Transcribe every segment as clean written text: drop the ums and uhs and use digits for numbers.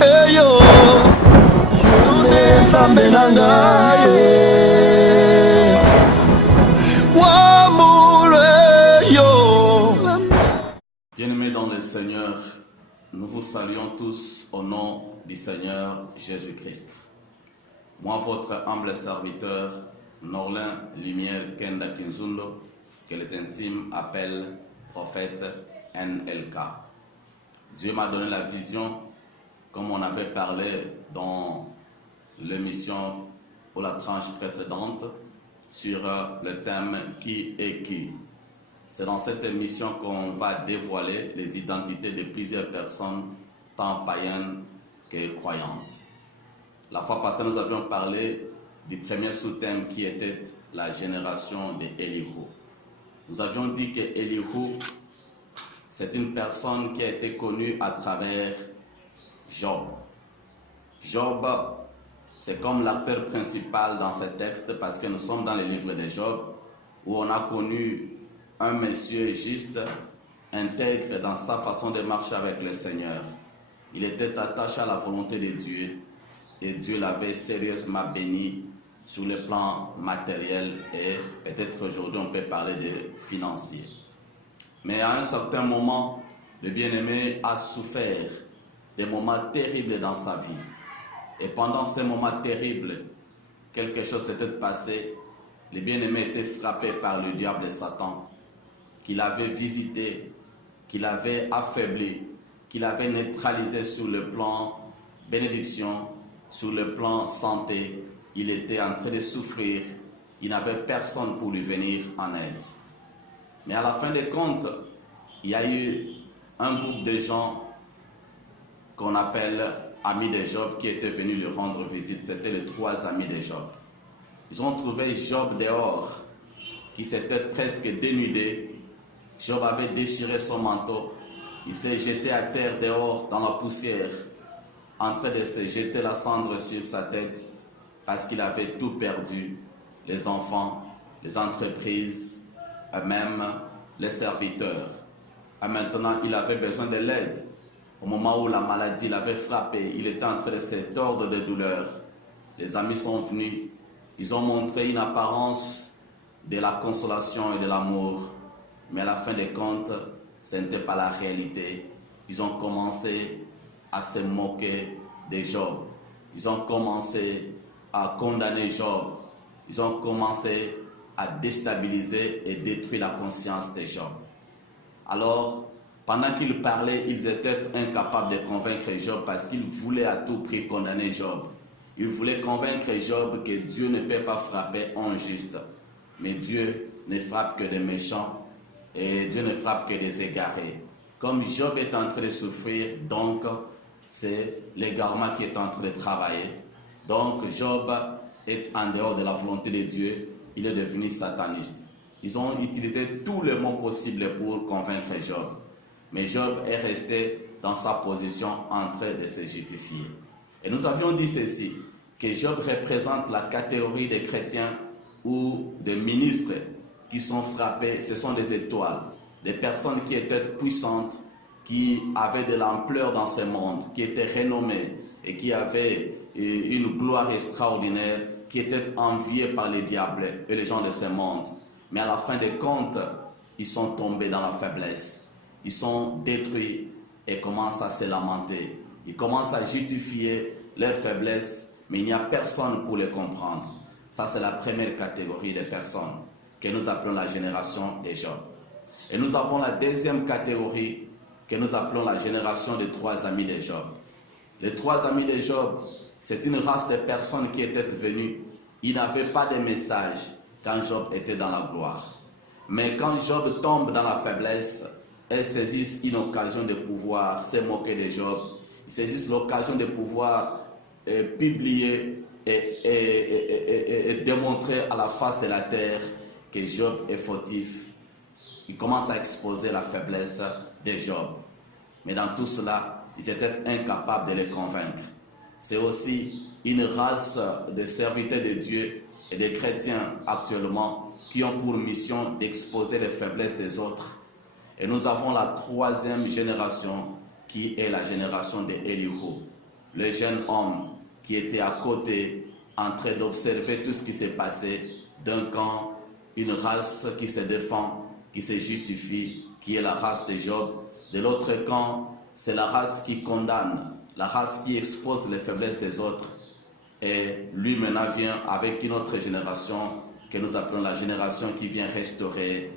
Eyo Yune Nzambe na ngai Wamulwe yo. Bien-aimés dans le Seigneur, nous vous saluons tous au nom du Seigneur Jésus-Christ. Moi, votre humble serviteur, Norlin Lumière Kenda Kinzundo, que les intimes appellent prophète NLK. Dieu m'a donné la vision, comme on avait parlé dans l'émission ou la tranche précédente, sur le thème « Qui est qui ?» C'est dans cette émission qu'on va dévoiler les identités de plusieurs personnes, tant païennes que croyantes. La fois passée, nous avions parlé du premier sous-thème qui était la génération d'Élihu. Nous avions dit que Élihu, c'est une personne qui a été connue à travers Job. Job, c'est comme l'acteur principal dans ce texte parce que nous sommes dans le livre de Job où on a connu un monsieur juste, intègre dans sa façon de marcher avec le Seigneur. Il était attaché à la volonté de Dieu et Dieu l'avait sérieusement béni sur le plan matériel et peut-être aujourd'hui on peut parler de financier. Mais à un certain moment, le bien-aimé a souffert des moments terribles dans sa vie. Et pendant ces moments terribles, quelque chose s'était passé. Le bien-aimé était frappé par le diable et Satan, qu'il avait visité, qu'il avait affaibli, qu'il avait neutralisé sur le plan bénédiction, sur le plan santé. Il était en train de souffrir, il n'avait personne pour lui venir en aide. Mais à la fin des comptes, il y a eu un groupe de gens qu'on appelle amis de Job qui étaient venus lui rendre visite. C'était les 3 amis de Job. Ils ont trouvé Job dehors, qui s'était presque dénudé. Job avait déchiré son manteau. Il s'est jeté à terre dehors dans la poussière, en train de se jeter la cendre sur sa tête parce qu'il avait tout perdu. Les enfants, les entreprises, et même les serviteurs. Et maintenant, il avait besoin de l'aide. Au moment où la maladie l'avait frappé, il était en train de se tordre de douleur. Les amis sont venus. Ils ont montré une apparence de la consolation et de l'amour. Mais à la fin des comptes, ce n'était pas la réalité. Ils ont commencé à se moquer de Job. Ils ont commencé à condamner Job. Ils ont commencé à déstabiliser et détruire la conscience de Job. Alors, pendant qu'ils parlaient, ils étaient incapables de convaincre Job parce qu'ils voulaient à tout prix condamner Job. Ils voulaient convaincre Job que Dieu ne peut pas frapper un juste. Mais Dieu ne frappe que des méchants et Dieu ne frappe que des égarés. Comme Job est en train de souffrir, donc c'est l'égarement qui est en train de travailler. Donc Job est en dehors de la volonté de Dieu, il est devenu sataniste. Ils ont utilisé tous les mots possibles pour convaincre Job. Mais Job est resté dans sa position en train de se justifier. Et nous avions dit ceci, que Job représente la catégorie des chrétiens ou des ministres qui sont frappés, ce sont des étoiles, des personnes qui étaient puissantes, qui avaient de l'ampleur dans ce monde, qui étaient renommées et qui avaient une gloire extraordinaire, qui étaient enviés par les diables et les gens de ce monde. Mais à la fin des comptes, ils sont tombés dans la faiblesse. Ils sont détruits et commencent à se lamenter. Ils commencent à justifier leur faiblesse, mais il n'y a personne pour les comprendre. Ça, c'est la première catégorie de personnes que nous appelons la génération de Job. Et nous avons la deuxième catégorie que nous appelons la génération des 3 amis de Job. Les 3 amis de Job, c'est une race de personnes qui étaient venues. Ils n'avaient pas de message quand Job était dans la gloire. Mais quand Job tombe dans la faiblesse, elles saisissent une occasion de pouvoir se moquer de Job. Ils saisissent l'occasion de pouvoir publier et démontrer à la face de la terre que Job est fautif. Ils commencent à exposer la faiblesse de Job. Mais dans tout cela, ils étaient incapables de les convaincre. C'est aussi une race de serviteurs de Dieu et de chrétiens actuellement qui ont pour mission d'exposer les faiblesses des autres. Et nous avons la 3e génération qui est la génération d'Élihu, le jeune homme qui était à côté en train d'observer tout ce qui s'est passé d'un camp, une race qui se défend, qui se justifie, qui est la race de Job. De l'autre camp, c'est la race qui condamne, la race qui expose les faiblesses des autres. Et lui maintenant vient avec une autre génération que nous appelons la génération qui vient restaurer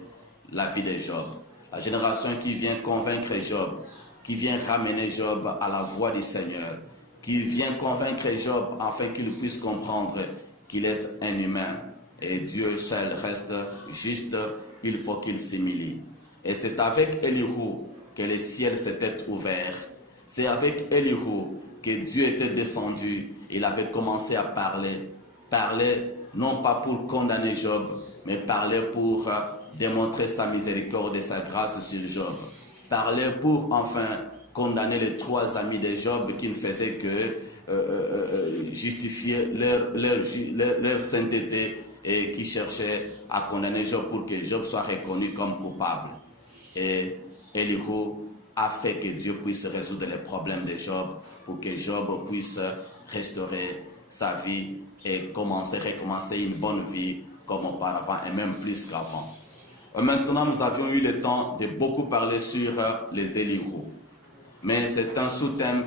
la vie de Job. La génération qui vient convaincre Job, qui vient ramener Job à la voie du Seigneur, qui vient convaincre Job afin qu'il puisse comprendre qu'il est un humain. Et Dieu seul reste juste, il faut qu'il s'humilie. Et c'est avec Élihu que les ciels s'étaient ouverts. C'est avec Élihu que Dieu était descendu. Il avait commencé à parler. Parler non pas pour condamner Job, mais parler pour démontrer sa miséricorde et sa grâce sur Job. Parler pour enfin condamner les trois amis de Job qui ne faisaient que justifier leur sainteté et qui cherchaient à condamner Job pour que Job soit reconnu comme coupable. Et Élihu a fait que Dieu puisse résoudre les problèmes de Job pour que Job puisse restaurer sa vie et recommencer une bonne vie comme auparavant et même plus qu'avant. Maintenant, nous avions eu le temps de beaucoup parler sur les Élihu. Mais c'est un sous-thème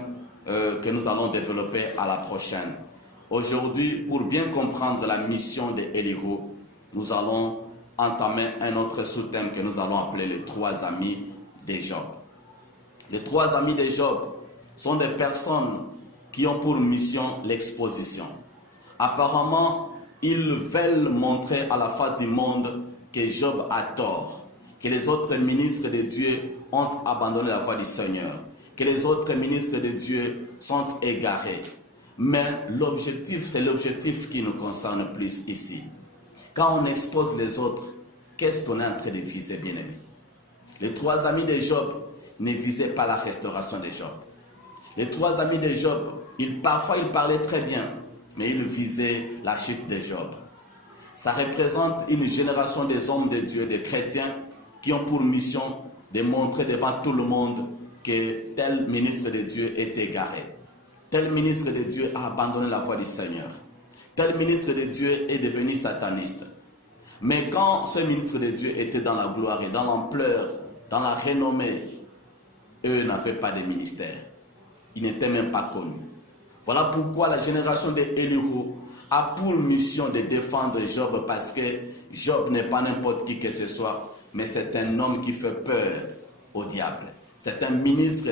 que nous allons développer à la prochaine. Aujourd'hui, pour bien comprendre la mission d'Élihu, nous allons entamer un autre sous-thème que nous allons appeler les trois amis de Job. Les trois amis de Job sont des personnes qui ont pour mission l'exposition. Apparemment, ils veulent montrer à la face du monde que Job a tort, que les autres ministres de Dieu ont abandonné la voie du Seigneur, que les autres ministres de Dieu sont égarés. Mais l'objectif, c'est l'objectif qui nous concerne plus ici. Quand on expose les autres, qu'est-ce qu'on est en train de viser, bien-aimés? Les trois amis de Job ne visaient pas la restauration de Job. Les trois amis de Job, parfois ils parlaient très bien, mais ils visaient la chute de Job. Ça représente une génération des hommes de Dieu, des chrétiens, qui ont pour mission de montrer devant tout le monde que tel ministre de Dieu est égaré. Tel ministre de Dieu a abandonné la voie du Seigneur. Tel ministre de Dieu est devenu sataniste. Mais quand ce ministre de Dieu était dans la gloire et dans l'ampleur, dans la renommée, eux n'avaient pas de ministère. Ils n'étaient même pas connus. Voilà pourquoi la génération d'Élihu a pour mission de défendre Job, parce que Job n'est pas n'importe qui que ce soit, mais c'est un homme qui fait peur au diable. C'est un ministre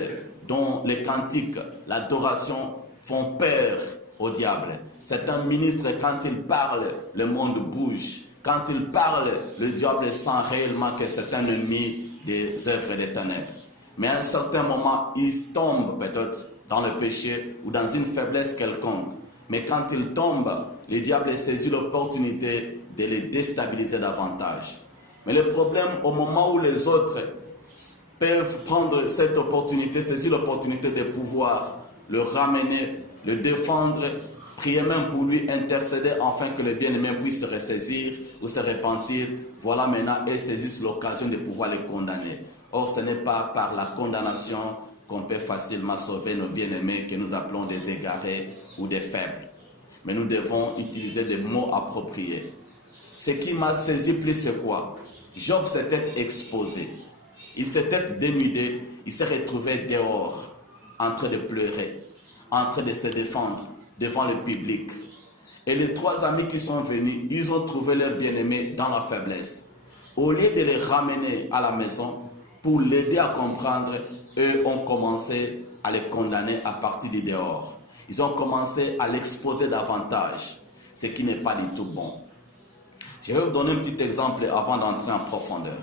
dont les cantiques, l'adoration font peur au diable. C'est un ministre, quand il parle, le monde bouge. Quand il parle, le diable sent réellement que c'est un ennemi des œuvres des ténèbres. Mais à un certain moment, il tombe peut-être dans le péché ou dans une faiblesse quelconque. Mais quand il tombe, le diable saisit l'opportunité de les déstabiliser davantage. Mais le problème, au moment où les autres peuvent prendre cette opportunité, saisir l'opportunité de pouvoir le ramener, le défendre, prier même pour lui, intercéder afin que le bien-aimé puisse se ressaisir ou se repentir. Voilà maintenant, ils saisissent l'occasion de pouvoir les condamner. Or, ce n'est pas par la condamnation qu'on peut facilement sauver nos bien-aimés que nous appelons des égarés ou des faibles. Mais nous devons utiliser des mots appropriés. Ce qui m'a saisi plus, c'est quoi? Job s'était exposé. Il s'était dénudé, il s'est retrouvé dehors, en train de pleurer, en train de se défendre devant le public. Et les trois amis qui sont venus, ils ont trouvé leur bien-aimé dans la faiblesse. Au lieu de les ramener à la maison, pour l'aider à comprendre, eux ont commencé à les condamner à partir du dehors. Ils ont commencé à l'exposer davantage, ce qui n'est pas du tout bon. Je vais vous donner un petit exemple avant d'entrer en profondeur.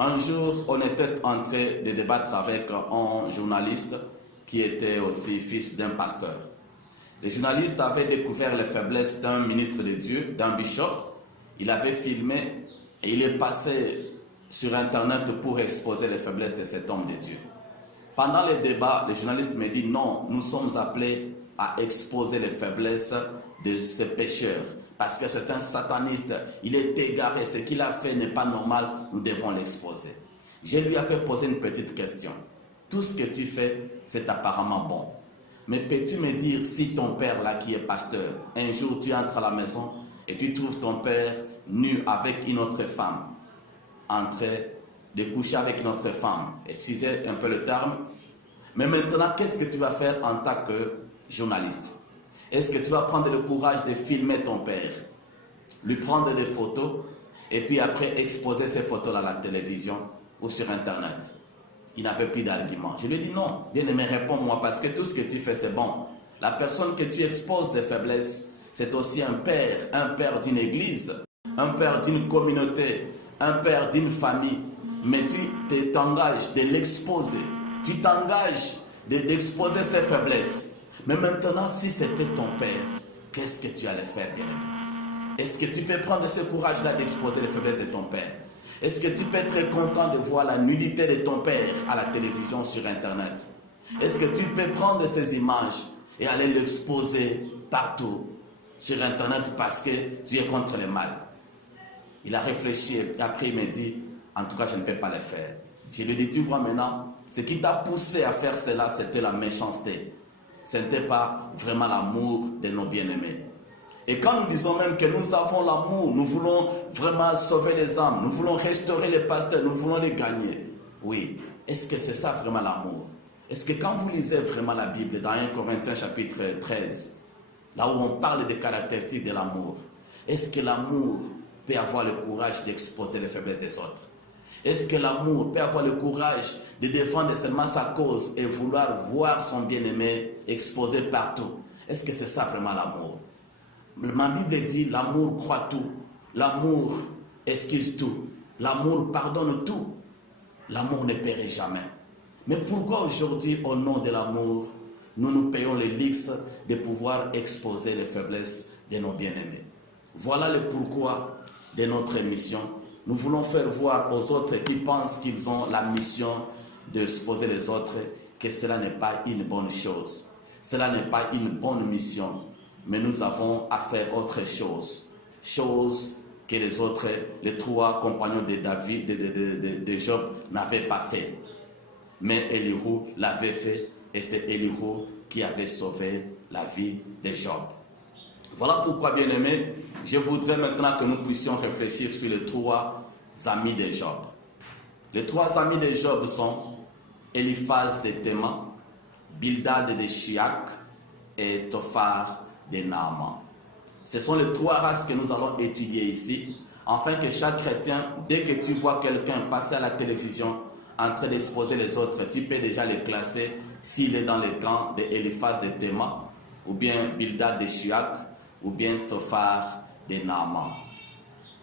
Un jour, on était en train de débattre avec un journaliste qui était aussi fils d'un pasteur. Le journaliste avait découvert les faiblesses d'un ministre de Dieu, d'un bishop. Il avait filmé et il est passé sur Internet pour exposer les faiblesses de cet homme de Dieu. Pendant le débat, le journaliste me dit non, nous sommes appelés à exposer les faiblesses de ce pécheur. Parce que c'est un sataniste, il est égaré, ce qu'il a fait n'est pas normal, nous devons l'exposer. Je lui avais posé une petite question. tout ce que tu fais, c'est apparemment bon. Mais peux-tu me dire si ton père là qui est pasteur, un jour tu entres à la maison et tu trouves ton père nu avec une autre femme, en train de coucher avec une autre femme, excusez un peu le terme, mais maintenant qu'est-ce que tu vas faire en tant que journaliste? Est-ce que tu vas prendre le courage de filmer ton père, lui prendre des photos et puis après exposer ces photos à la télévision ou sur internet? Il n'avait plus d'argument. Je lui ai dit non, bien-aimé, réponds-moi parce que tout ce que tu fais c'est bon. La personne que tu exposes des faiblesses, c'est aussi un père d'une église, un père d'une communauté, un père d'une famille. Mais tu t'engages de l'exposer, tu t'engages d'exposer ses faiblesses. Mais maintenant, si c'était ton père, qu'est-ce que tu allais faire, bien-aimé? Est-ce que tu peux prendre ce courage-là d'exposer les faiblesses de ton père? Est-ce que tu peux être content de voir la nudité de ton père à la télévision, sur internet? Est-ce que tu peux prendre ces images et aller l'exposer partout sur internet parce que tu es contre le mal? Il a réfléchi et après il me dit, en tout cas je ne peux pas le faire. Je lui ai dit, tu vois maintenant, ce qui t'a poussé à faire cela, c'était la méchanceté. Ce n'était pas vraiment l'amour de nos bien-aimés. Et quand nous disons même que nous avons l'amour, nous voulons vraiment sauver les âmes, nous voulons restaurer les pasteurs, nous voulons les gagner. Oui, est-ce que c'est ça vraiment l'amour? Est-ce que quand vous lisez vraiment la Bible, dans 1 Corinthiens chapitre 13, là où on parle des caractéristiques de l'amour, est-ce que l'amour peut avoir le courage d'exposer les faiblesses des autres? Est-ce que l'amour peut avoir le courage de défendre seulement sa cause et vouloir voir son bien-aimé exposé partout? Est-ce que c'est ça vraiment l'amour? Ma Bible dit l'amour croit tout, l'amour excuse tout, l'amour pardonne tout, l'amour ne périt jamais. Mais pourquoi aujourd'hui, au nom de l'amour, nous payons les luxe de pouvoir exposer les faiblesses de nos bien-aimés? Voilà le pourquoi de notre mission. Nous voulons faire voir aux autres qui pensent qu'ils ont la mission d'exposer les autres que cela n'est pas une bonne chose. Cela n'est pas une bonne mission. Mais nous avons à faire autre chose. Chose que les autres, les trois compagnons de David, de Job n'avaient pas fait. Mais Elihu l'avait fait et c'est Elihu qui avait sauvé la vie de Job. Voilà pourquoi, bien-aimés, je voudrais maintenant que nous puissions réfléchir sur les trois amis de Job. Les trois amis de Job sont Eliphaz de Théman, Bildad de Shiak et Tophar de Naaman. Ce sont les trois races que nous allons étudier ici, afin que chaque chrétien, dès que tu vois quelqu'un passer à la télévision en train d'exposer les autres, tu peux déjà les classer s'il est dans le camp de Eliphaz de Théman, ou bien Bildad de Shiak, ou bien Tophar de Naaman.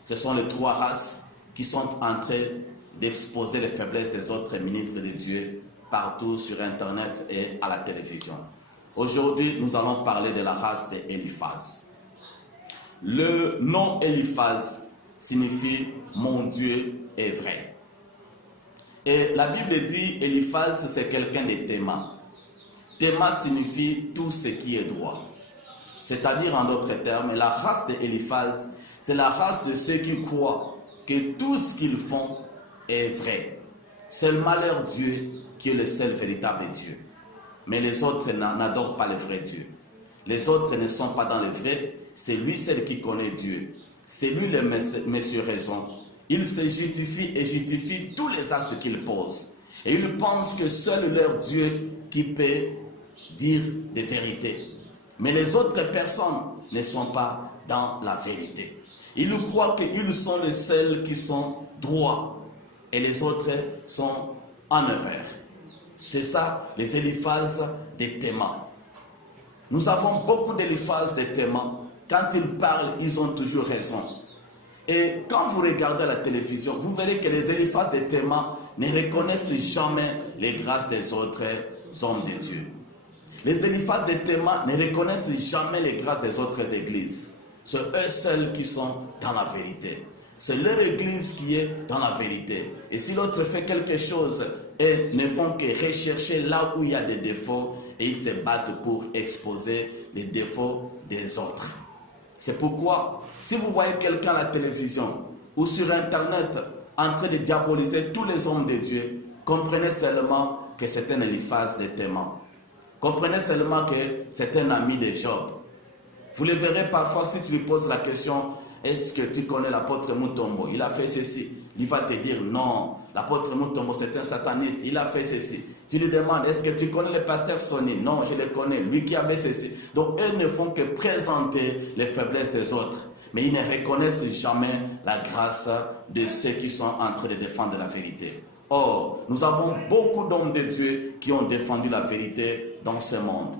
Ce sont les trois races qui sont en train d'exposer les faiblesses des autres ministres de Dieu partout sur internet et à la télévision. Aujourd'hui, nous allons parler de la race d'Eliphaz. Le nom Eliphaz signifie « mon Dieu est vrai ». Et la Bible dit Eliphaz, c'est quelqu'un de Théman. Théman signifie tout ce qui est droit. C'est-à-dire, en d'autres termes, la race d'Eliphaz, c'est la race de ceux qui croient que tout ce qu'ils font est vrai. Seulement leur Dieu qui est le seul véritable Dieu. Mais les autres n'adorent pas le vrai Dieu. Les autres ne sont pas dans le vrai. C'est lui seul qui connaît Dieu. C'est lui le monsieur raison. Il se justifie et justifie tous les actes qu'il pose. Et ils pensent que seul leur Dieu qui peut dire des vérités. Mais les autres personnes ne sont pas dans la vérité. Ils croient qu'ils sont les seuls qui sont droits. Et les autres sont en erreur. C'est ça, les Eliphaz de Théman. Nous avons beaucoup d'Eliphaz de Théman. Quand ils parlent, ils ont toujours raison. Et quand vous regardez la télévision, vous verrez que les Eliphaz de Théman ne reconnaissent jamais les grâces des autres hommes de Dieu. Les Eliphaz de Théman ne reconnaissent jamais les grâces des autres églises. C'est eux seuls qui sont dans la vérité. C'est leur église qui est dans la vérité. Et si l'autre fait quelque chose, et ne font que rechercher là où il y a des défauts et ils se battent pour exposer les défauts des autres. C'est pourquoi, si vous voyez quelqu'un à la télévision ou sur internet en train de diaboliser tous les hommes de Dieu, comprenez seulement que c'est un Eliphaz de Théman. Comprenez seulement que c'est un ami de Job. Vous le verrez parfois si tu lui poses la question, est-ce que tu connais l'apôtre Mutombo? Il a fait ceci. Il va te dire non, l'apôtre Mutombo c'est un sataniste, il a fait ceci. Tu lui demandes, est-ce que tu connais le pasteur Sonny? Non, je le connais, lui qui avait ceci. Donc eux ne font que présenter les faiblesses des autres, mais ils ne reconnaissent jamais la grâce de ceux qui sont en train de défendre la vérité. Or, nous avons beaucoup d'hommes de Dieu qui ont défendu la vérité dans ce monde.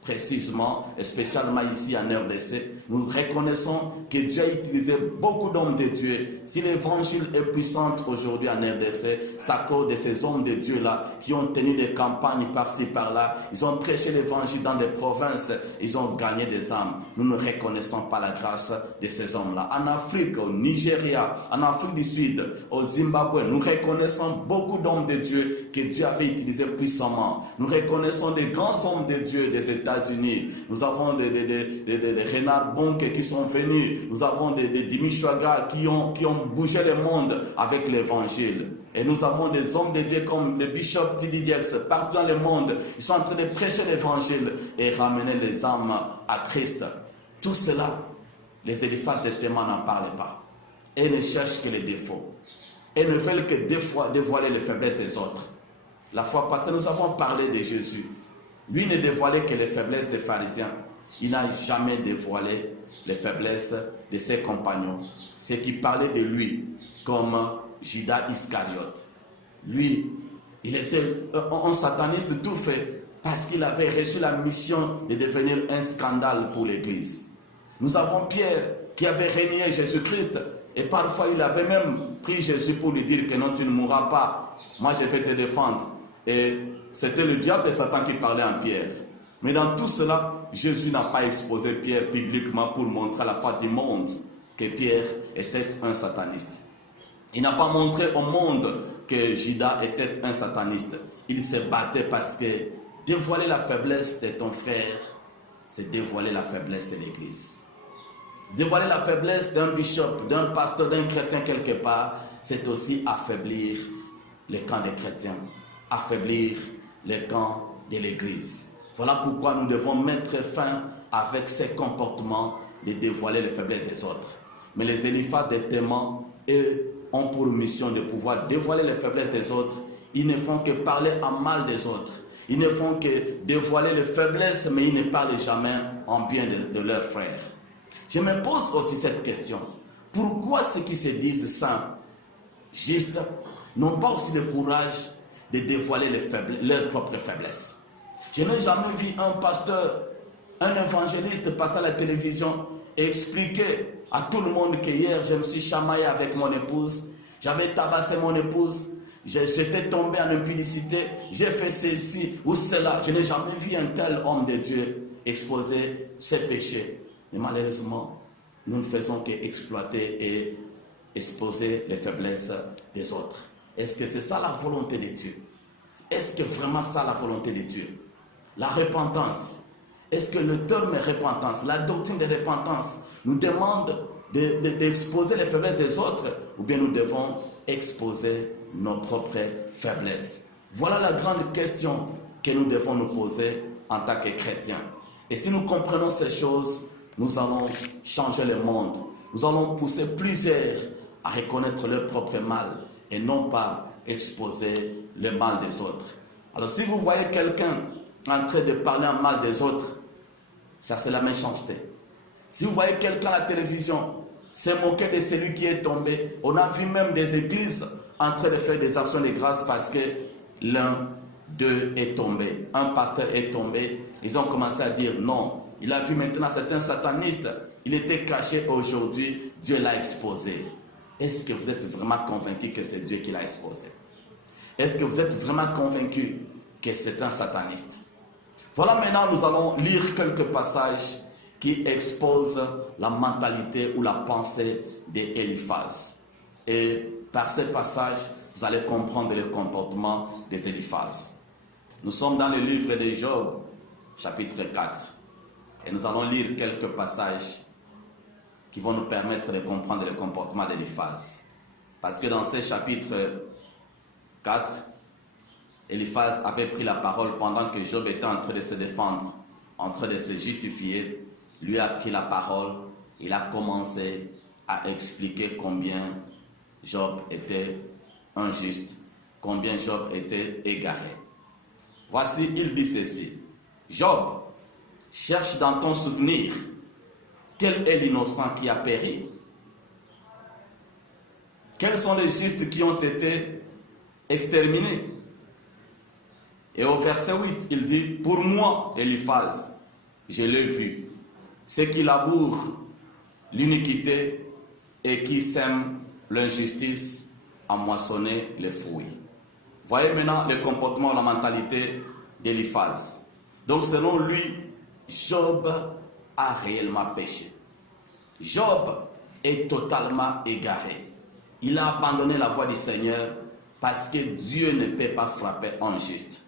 Précisément, et spécialement ici en RDC, nous reconnaissons que Dieu a utilisé beaucoup d'hommes de Dieu. Si l'évangile est puissant aujourd'hui en RDC, c'est à cause de ces hommes de Dieu-là qui ont tenu des campagnes par-ci, par-là. Ils ont prêché l'évangile dans des provinces, ils ont gagné des âmes. Nous ne reconnaissons pas la grâce de ces hommes-là. En Afrique, au Nigeria, en Afrique du Sud, au Zimbabwe, nous reconnaissons beaucoup d'hommes de Dieu que Dieu avait utilisés puissamment. Nous reconnaissons des grands hommes de Dieu des États-Unis. Nous avons des Renard Bonke qui sont venus. Nous avons des Dimi Chouaga qui ont bougé le monde avec l'évangile. Et nous avons des hommes de Dieu comme le bishop T.D. Jakes partout dans le monde. Ils sont en train de prêcher l'évangile et ramener les âmes à Christ. Tout cela, les Eliphaz de Théman n'en parlent pas. Et ne cherchent que les défauts. Et ne veulent que dévoiler les faiblesses des autres. La fois passée, nous avons parlé de Jésus. Lui ne dévoilait que les faiblesses des pharisiens. Il n'a jamais dévoilé les faiblesses de ses compagnons. Ceux qui parlaient de lui comme Judas Iscariote. Lui, il était un sataniste tout fait parce qu'il avait reçu la mission de devenir un scandale pour l'Église. Nous avons Pierre qui avait renié Jésus-Christ et parfois il avait même pris Jésus pour lui dire que non, tu ne mourras pas. Moi, je vais te défendre. Et c'était le diable et Satan qui parlait en Pierre. Mais dans tout cela, Jésus n'a pas exposé Pierre publiquement pour montrer à la face du monde que Pierre était un sataniste. Il n'a pas montré au monde que Judas était un sataniste. Il se battait parce que dévoiler la faiblesse de ton frère, c'est dévoiler la faiblesse de l'Église. Dévoiler la faiblesse d'un bishop, d'un pasteur, d'un chrétien quelque part, c'est aussi affaiblir le camp des chrétiens, affaiblir le camp de l'Église. Voilà pourquoi nous devons mettre fin avec ces comportements de dévoiler les faiblesses des autres. Mais les Eliphaz de Théman, eux, ont pour mission de pouvoir dévoiler les faiblesses des autres. Ils ne font que parler en mal des autres. Ils ne font que dévoiler les faiblesses, mais ils ne parlent jamais en bien de leurs frères. Je me pose aussi cette question. Pourquoi ceux qui se disent saints, justes, n'ont pas aussi le courage de dévoiler leurs propres faiblesses? Je n'ai jamais vu un pasteur, un évangéliste passer à la télévision et expliquer à tout le monde que hier je me suis chamaillé avec mon épouse, j'avais tabassé mon épouse, j'étais tombé en impudicité, j'ai fait ceci ou cela. Je n'ai jamais vu un tel homme de Dieu exposer ses péchés. Mais malheureusement, nous ne faisons qu'exploiter et exposer les faiblesses des autres. Est-ce que c'est ça la volonté de Dieu? Est-ce que vraiment ça la volonté de Dieu? La repentance. Est-ce que le terme repentance, la doctrine de repentance nous demande d'exposer les faiblesses des autres ou bien nous devons exposer nos propres faiblesses? Voilà la grande question que nous devons nous poser en tant que chrétiens. Et si nous comprenons ces choses, nous allons changer le monde. Nous allons pousser plusieurs à reconnaître leur propre mal et non pas exposer le mal des autres. Alors si vous voyez quelqu'un en train de parler en mal des autres, ça c'est la méchanceté. Si vous voyez quelqu'un à la télévision se moquer de celui qui est tombé, on a vu même des églises en train de faire des actions de grâce parce que l'un d'eux est tombé. Un pasteur est tombé. Ils ont commencé à dire non. Il a vu maintenant c'est un sataniste. Il était caché aujourd'hui. Dieu l'a exposé. Est-ce que vous êtes vraiment convaincu que c'est Dieu qui l'a exposé? Est-ce que vous êtes vraiment convaincu que c'est un sataniste? Voilà, maintenant nous allons lire quelques passages qui exposent la mentalité ou la pensée des Eliphaz. Et par ces passages, vous allez comprendre le comportement des Eliphaz. Nous sommes dans le livre de Job, chapitre 4. Et nous allons lire quelques passages qui vont nous permettre de comprendre le comportement d'Eliphaz. Parce que dans ce chapitre 4, Eliphaz avait pris la parole pendant que Job était en train de se défendre, en train de se justifier. Lui a pris la parole, il a commencé à expliquer combien Job était injuste, combien Job était égaré. Voici, il dit ceci. Job, cherche dans ton souvenir quel est l'innocent qui a péri. Quels sont les justes qui ont été exterminés? Et au verset 8, il dit, pour moi, Eliphaz, je l'ai vu, ceux qui labourent l'iniquité et qui sèment l'injustice à moissonner les fruits. Voyez maintenant le comportement, la mentalité d'Eliphaz. Donc selon lui, Job a réellement péché. Job est totalement égaré. Il a abandonné la voie du Seigneur parce que Dieu ne peut pas frapper un juste.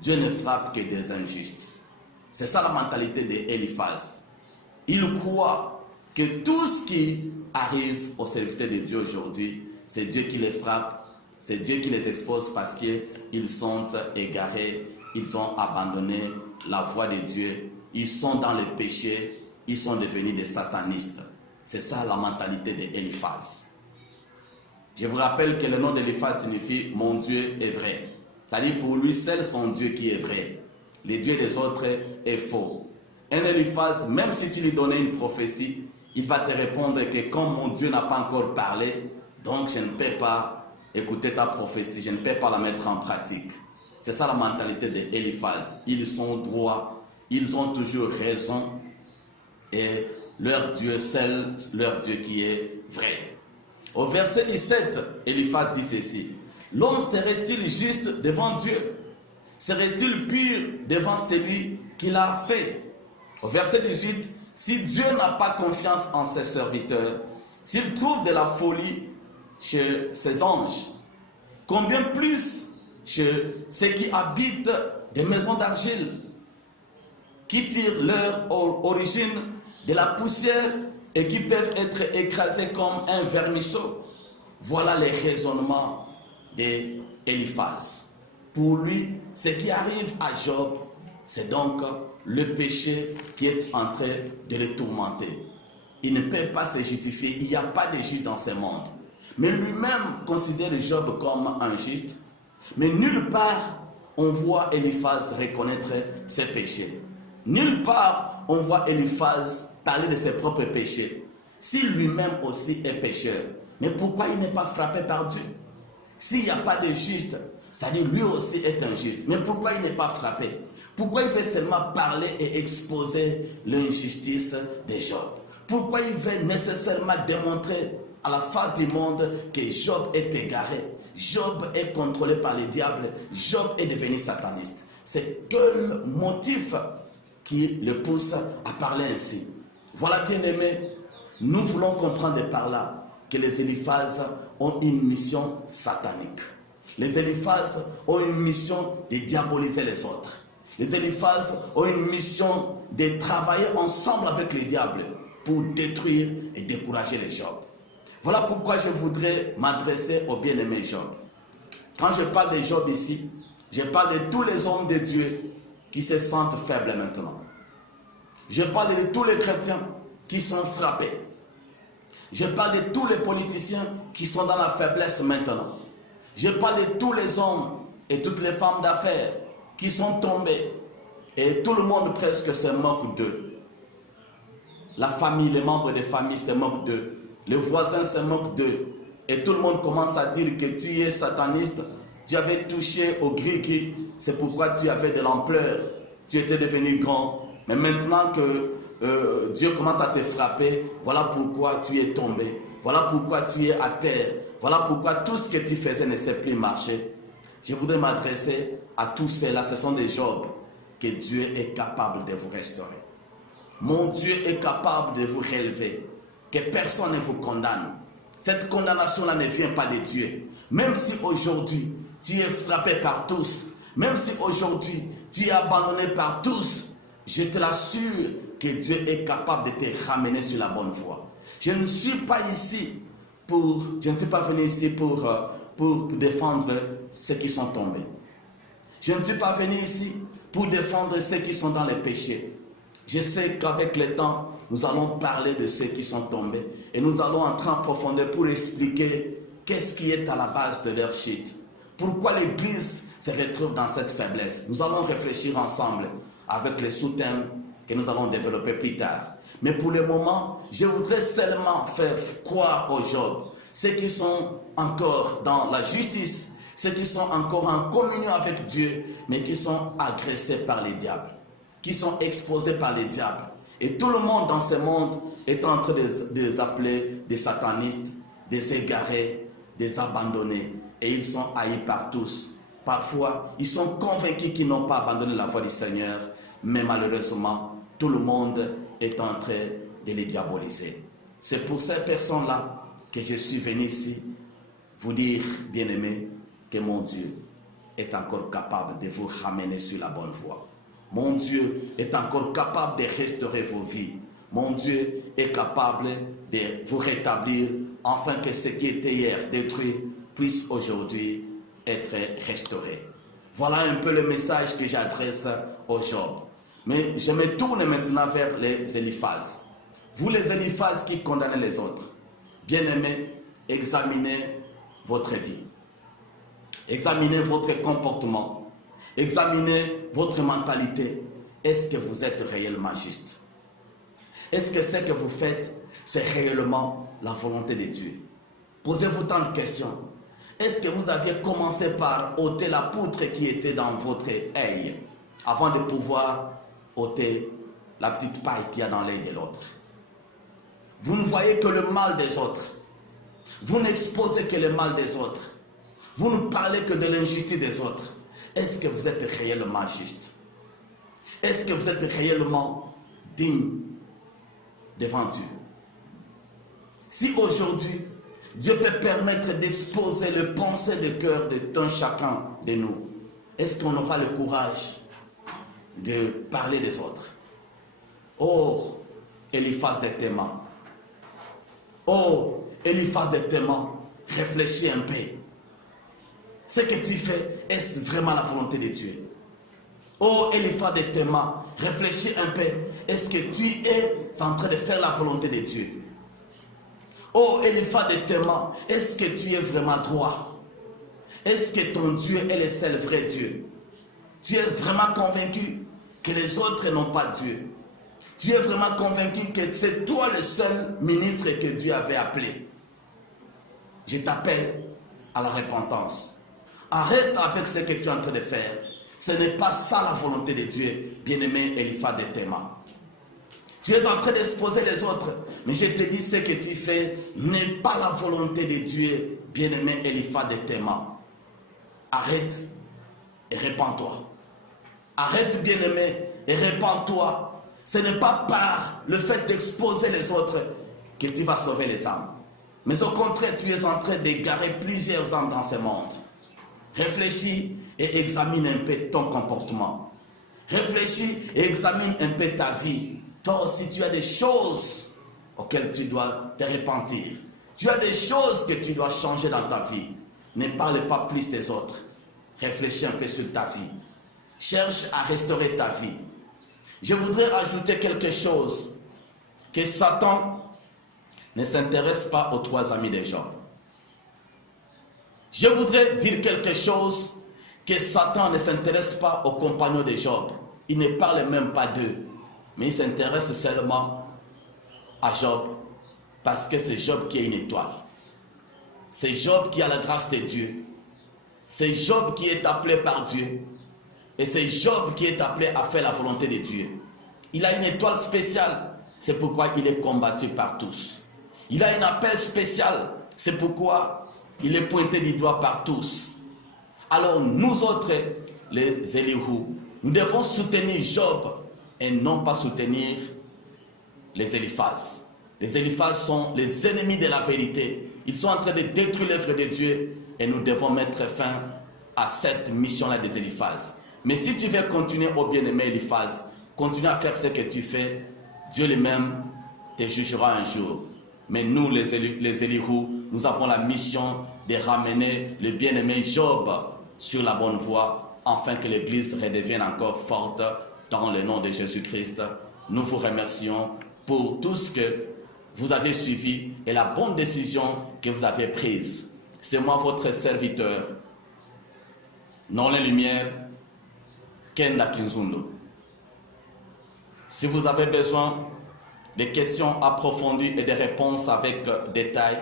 Dieu ne frappe que des injustes. C'est ça la mentalité d'Eliphaz. Il croit que tout ce qui arrive aux serviteurs de Dieu aujourd'hui, c'est Dieu qui les frappe, c'est Dieu qui les expose parce qu'ils sont égarés, ils ont abandonné la voie de Dieu, ils sont dans le péché, ils sont devenus des satanistes. C'est ça la mentalité d'Eliphaz. Je vous rappelle que le nom d'Eliphaz signifie « mon Dieu est vrai ». C'est-à-dire pour lui, seul son Dieu qui est vrai. Les dieux des autres est faux. Un Eliphaz, même si tu lui donnais une prophétie, il va te répondre que comme mon Dieu n'a pas encore parlé, donc je ne peux pas écouter ta prophétie, je ne peux pas la mettre en pratique. C'est ça la mentalité d'Eliphaz. Ils sont droits, ils ont toujours raison et leur Dieu, seul leur Dieu qui est vrai. Au verset 17, Eliphaz dit ceci. L'homme serait-il juste devant Dieu? Serait-il pur devant celui qui l'a fait? Au verset 18, si Dieu n'a pas confiance en ses serviteurs, s'il trouve de la folie chez ses anges, combien plus chez ceux qui habitent des maisons d'argile, qui tirent leur origine de la poussière et qui peuvent être écrasés comme un vermisseau. Voilà les raisonnements d'Eliphaz. Pour lui, ce qui arrive à Job, c'est donc le péché qui est en train de le tourmenter. Il ne peut pas se justifier, il n'y a pas de juste dans ce monde. Mais lui-même considère Job comme un juste. Mais nulle part on voit Eliphaz reconnaître ses péchés. Nulle part on voit Eliphaz parler de ses propres péchés. Si lui-même aussi est pécheur, mais pourquoi il n'est pas frappé par Dieu? S'il n'y a pas de juste, c'est-à-dire lui aussi est injuste, mais pourquoi il n'est pas frappé? Pourquoi il veut seulement parler et exposer l'injustice de Job? Pourquoi il veut nécessairement démontrer à la face du monde que Job est égaré? Job est contrôlé par le diable, Job est devenu sataniste. C'est quel motif qui le pousse à parler ainsi? Voilà, bien aimé, nous voulons comprendre par là que les Eliphaz ont une mission satanique. Les Eliphaz ont une mission de diaboliser les autres. Les Eliphaz ont une mission de travailler ensemble avec les diables pour détruire et décourager les Job. Voilà pourquoi je voudrais m'adresser au bien-aimé Job. Quand je parle de Job ici, je parle de tous les hommes de Dieu qui se sentent faibles maintenant. Je parle de tous les chrétiens qui sont frappés. Je parle de tous les politiciens qui sont dans la faiblesse maintenant. Je parle de tous les hommes et toutes les femmes d'affaires qui sont tombés. Et tout le monde presque se moque d'eux. La famille, les membres des familles se moquent d'eux. Les voisins se moquent d'eux. Et tout le monde commence à dire que tu es sataniste. Tu avais touché au gris, c'est pourquoi tu avais de l'ampleur. Tu étais devenu grand. Mais maintenant que Dieu commence à te frapper, voilà pourquoi tu es tombé. Voilà pourquoi tu es à terre. Voilà pourquoi tout ce que tu faisais ne sait plus marcher. Je voudrais m'adresser à tous ceux-là. Ce sont des Jobs que Dieu est capable de vous restaurer. Mon Dieu est capable de vous relever. Que personne ne vous condamne. Cette condamnation-là ne vient pas de Dieu. Même si aujourd'hui, tu es frappé par tous, même si aujourd'hui, tu es abandonné par tous, je te l'assure que Dieu est capable de te ramener sur la bonne voie. Je ne suis pas venu ici pour défendre ceux qui sont tombés. Je ne suis pas venu ici pour défendre ceux qui sont dans les péchés. Je sais qu'avec le temps, nous allons parler de ceux qui sont tombés et nous allons entrer en profondeur pour expliquer qu'est-ce qui est à la base de leur chute. Pourquoi l'Église se retrouve dans cette faiblesse. Nous allons réfléchir ensemble avec les sous-thèmes que nous allons développer plus tard. Mais pour le moment, je voudrais seulement faire croire aux Job, ceux qui sont encore dans la justice, ceux qui sont encore en communion avec Dieu, mais qui sont agressés par les diables, qui sont exposés par les diables. Et tout le monde dans ce monde est en train de les appeler des satanistes, des égarés, des abandonnés. Et ils sont haïs par tous. Parfois, ils sont convaincus qu'ils n'ont pas abandonné la voie du Seigneur, mais malheureusement, tout le monde est en train de les diaboliser. C'est pour ces personnes-là que je suis venu ici vous dire, bien-aimés, que mon Dieu est encore capable de vous ramener sur la bonne voie. Mon Dieu est encore capable de restaurer vos vies. Mon Dieu est capable de vous rétablir, afin que ce qui était hier détruit puisse aujourd'hui être restauré. Voilà un peu le message que j'adresse au Job. Mais je me tourne maintenant vers les Éliphaz. Vous les Éliphaz qui condamnez les autres, bien-aimés, examinez votre vie. Examinez votre comportement. Examinez votre mentalité. Est-ce que vous êtes réellement juste? Est-ce que ce que vous faites, c'est réellement la volonté de Dieu? Posez-vous tant de questions. Est-ce que vous aviez commencé par ôter la poutre qui était dans votre œil avant de pouvoir ôter la petite paille qu'il y a dans l'œil de l'autre? Vous ne voyez que le mal des autres. Vous n'exposez que le mal des autres. Vous ne parlez que de l'injustice des autres. Est-ce que vous êtes réellement juste? Est-ce que vous êtes réellement digne devant Dieu? Si aujourd'hui, Dieu peut permettre d'exposer le pensée de cœur de tout chacun de nous, est-ce qu'on aura le courage de parler des autres? Oh, Éliphaz de Théman. Oh, Éliphaz de Théman, réfléchis un peu. Ce que tu fais, est-ce vraiment la volonté de Dieu? Oh, Éliphaz de Théman, réfléchis un peu. Est-ce que tu es en train de faire la volonté de Dieu? Oh, Éliphaz de Théman, est-ce que tu es vraiment droit? Est-ce que ton Dieu est le seul vrai Dieu? Tu es vraiment convaincu que les autres n'ont pas Dieu? Tu es vraiment convaincu que c'est toi le seul ministre que Dieu avait appelé? Je t'appelle à la repentance. Arrête avec ce que tu es en train de faire. Ce n'est pas ça la volonté de Dieu, bien-aimé Éliphaz de Théman. Tu es en train d'exposer les autres, mais je te dis, ce que tu fais n'est pas la volonté de Dieu, bien-aimé Éliphaz de Théman. Arrête et répands-toi. Arrête, bien-aimé, et répands-toi. Ce n'est pas par le fait d'exposer les autres que tu vas sauver les âmes. Mais au contraire, tu es en train d'égarer plusieurs âmes dans ce monde. Réfléchis et examine un peu ton comportement. Réfléchis et examine un peu ta vie. Toi aussi, tu as des choses auxquelles tu dois te repentir. Tu as des choses que tu dois changer dans ta vie. Ne parle pas plus des autres. Réfléchis un peu sur ta vie. Cherche à restaurer ta vie. Je voudrais ajouter quelque chose. Que Satan ne s'intéresse pas aux trois amis de Job. Je voudrais dire quelque chose. Que Satan ne s'intéresse pas aux compagnons de Job. Il ne parle même pas d'eux. Mais il s'intéresse seulement à Job, parce que c'est Job qui est une étoile. C'est Job qui a la grâce de Dieu. C'est Job qui est appelé par Dieu. Et c'est Job qui est appelé à faire la volonté de Dieu. Il a une étoile spéciale. C'est pourquoi il est combattu par tous. Il a un appel spécial. C'est pourquoi il est pointé du doigt par tous. Alors nous autres, les Élihu, nous devons soutenir Job et non pas soutenir les Éliphaz. Les Éliphaz sont les ennemis de la vérité. Ils sont en train de détruire l'œuvre de Dieu et nous devons mettre fin à cette mission-là des Éliphaz. Mais si tu veux continuer au bien-aimé Éliphaz, continue à faire ce que tu fais, Dieu lui-même te jugera un jour. Mais nous, les Élihu, nous avons la mission de ramener le bien-aimé Job sur la bonne voie afin que l'Église redevienne encore forte dans le nom de Jésus-Christ. Nous vous remercions pour tout ce que vous avez suivi et la bonne décision que vous avez prise. C'est moi votre serviteur, Norlin Lumière, Kenda Kinzundo. Si vous avez besoin de questions approfondies et de réponses avec détail,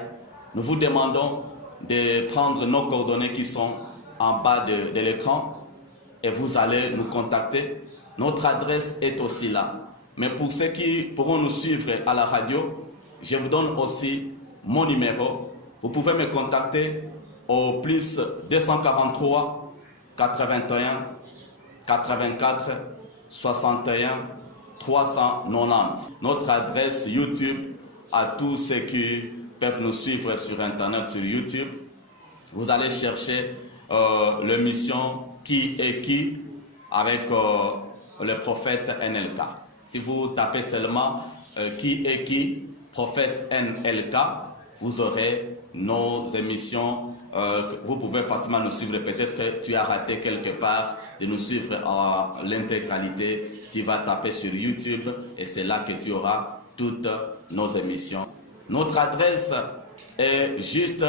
nous vous demandons de prendre nos coordonnées qui sont en bas de l'écran et vous allez nous contacter. Notre adresse est aussi là. Mais pour ceux qui pourront nous suivre à la radio, je vous donne aussi mon numéro. Vous pouvez me contacter au plus 243 81 84 61 390. Notre adresse YouTube à tous ceux qui peuvent nous suivre sur Internet, sur YouTube. Vous allez chercher l'émission Qui est qui avec le prophète NLK. Si vous tapez seulement Qui est qui, prophète NLK, vous aurez nos émissions. Vous pouvez facilement nous suivre. Peut-être que tu as raté quelque part de nous suivre en l'intégralité. Tu vas taper sur YouTube et c'est là que tu auras toutes nos émissions. Notre adresse est juste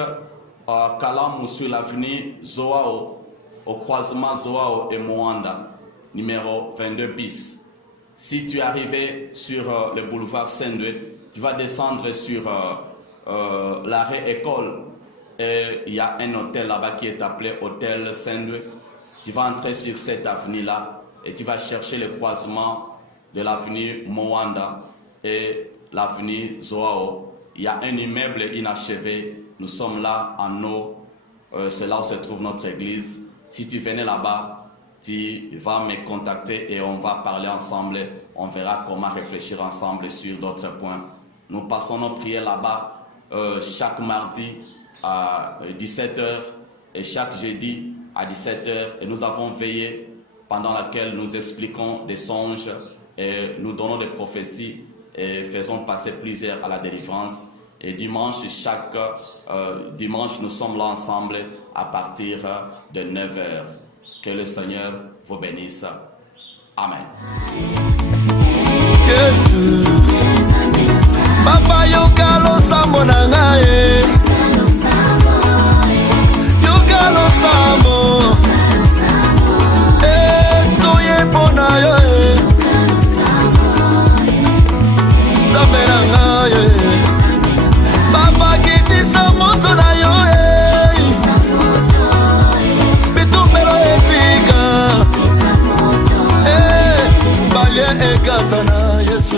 à Kalamu sur l'avenue Zoao, au croisement Zoao et Moanda, numéro 22 bis. Si tu es arrivé sur le boulevard Saint-Doué, tu vas descendre sur l'arrêt École et il y a un hôtel là-bas qui est appelé Hôtel Saint-Doué. Tu vas entrer sur cette avenue-là et tu vas chercher le croisement de l'avenue Moanda et l'avenue Zoao. Il y a un immeuble inachevé. Nous sommes là en haut. C'est là où se trouve notre église. Si tu venais là-bas, tu vas me contacter et on va parler ensemble. On verra comment réfléchir ensemble sur d'autres points. Nous passons nos prières là-bas chaque mardi à 17h et chaque jeudi à 17h. Et nous avons veillé pendant laquelle nous expliquons des songes et nous donnons des prophéties et faisons passer plusieurs à la délivrance. Et dimanche, chaque dimanche, nous sommes là ensemble à partir de 9h. Que le Seigneur vous bénisse. Amen. Yesu Papa yokalo sambo na ngaye Yokalo sambo Toye pona yo Zambe na ngaye Papa kiti samoto na yo Bitumbelo esika Balie ekatana Yesu